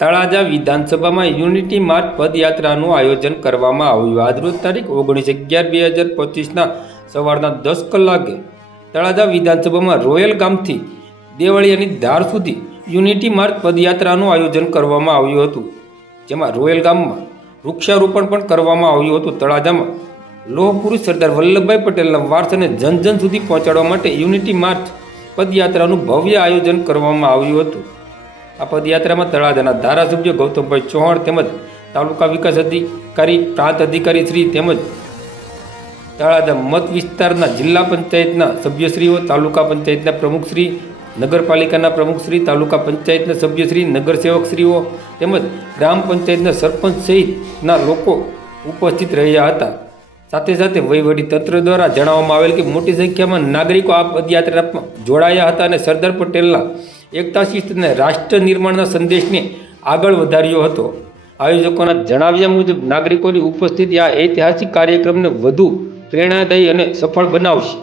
તળાજા વિધાનસભામાં unity March પદયાત્રાનું આયોજન કરવામાં આવ્યું। આજરોજ તારીખ 19/11/2025ના સવારના 10 કલાકે તળાજા વિધાનસભામાં રોયલ ગામથી દેવળિયાની ધાર સુધી યુનિટી માર્ચ પદયાત્રાનું આયોજન કરવામાં આવ્યું હતું, જેમાં રોયલ ગામમાં વૃક્ષારોપણ પણ કરવામાં આવ્યું હતું। તળાજામાં લોહ પુરુષ સરદાર વલ્લભભાઈ પટેલના વારસાને જન જન સુધી પહોંચાડવા માટે યુનિટી માર્ચ પદયાત્રાનું ભવ્ય આયોજન કરવામાં આવ્યું હતું। આ પદયાત્રામાં તળાજાના ધારાસભ્ય ગૌતમભાઈ ચૌહાણ તેમજ તાલુકા વિકાસ અધિકારી, પ્રાંત અધિકારી શ્રી તેમજ તળાજા મત વિસ્તારના જિલ્લા પંચાયતના સભ્યશ્રીઓ, તાલુકા પંચાયતના પ્રમુખશ્રી, નગરપાલિકાના પ્રમુખશ્રી, તાલુકા પંચાયતના સભ્યશ્રી, નગરસેવકશ્રીઓ તેમજ ગ્રામ પંચાયતના સરપંચ સહિતના લોકો ઉપસ્થિત રહ્યા હતા। સાથે સાથે વહીવટી તંત્ર દ્વારા જણાવવામાં આવેલ કે મોટી સંખ્યામાં નાગરિકો આ પદયાત્રામાં જોડાયા હતા અને સરદાર પટેલના એકતા શિસ્ત અને રાષ્ટ્ર નિર્માણના સંદેશને આગળ વધાર્યો હતો। આયોજકોના જણાવ્યા મુજબ નાગરિકોની ઉપસ્થિતિ આ ઐતિહાસિક કાર્યક્રમને વધુ પ્રેરણાદાયી અને સફળ બનાવશે।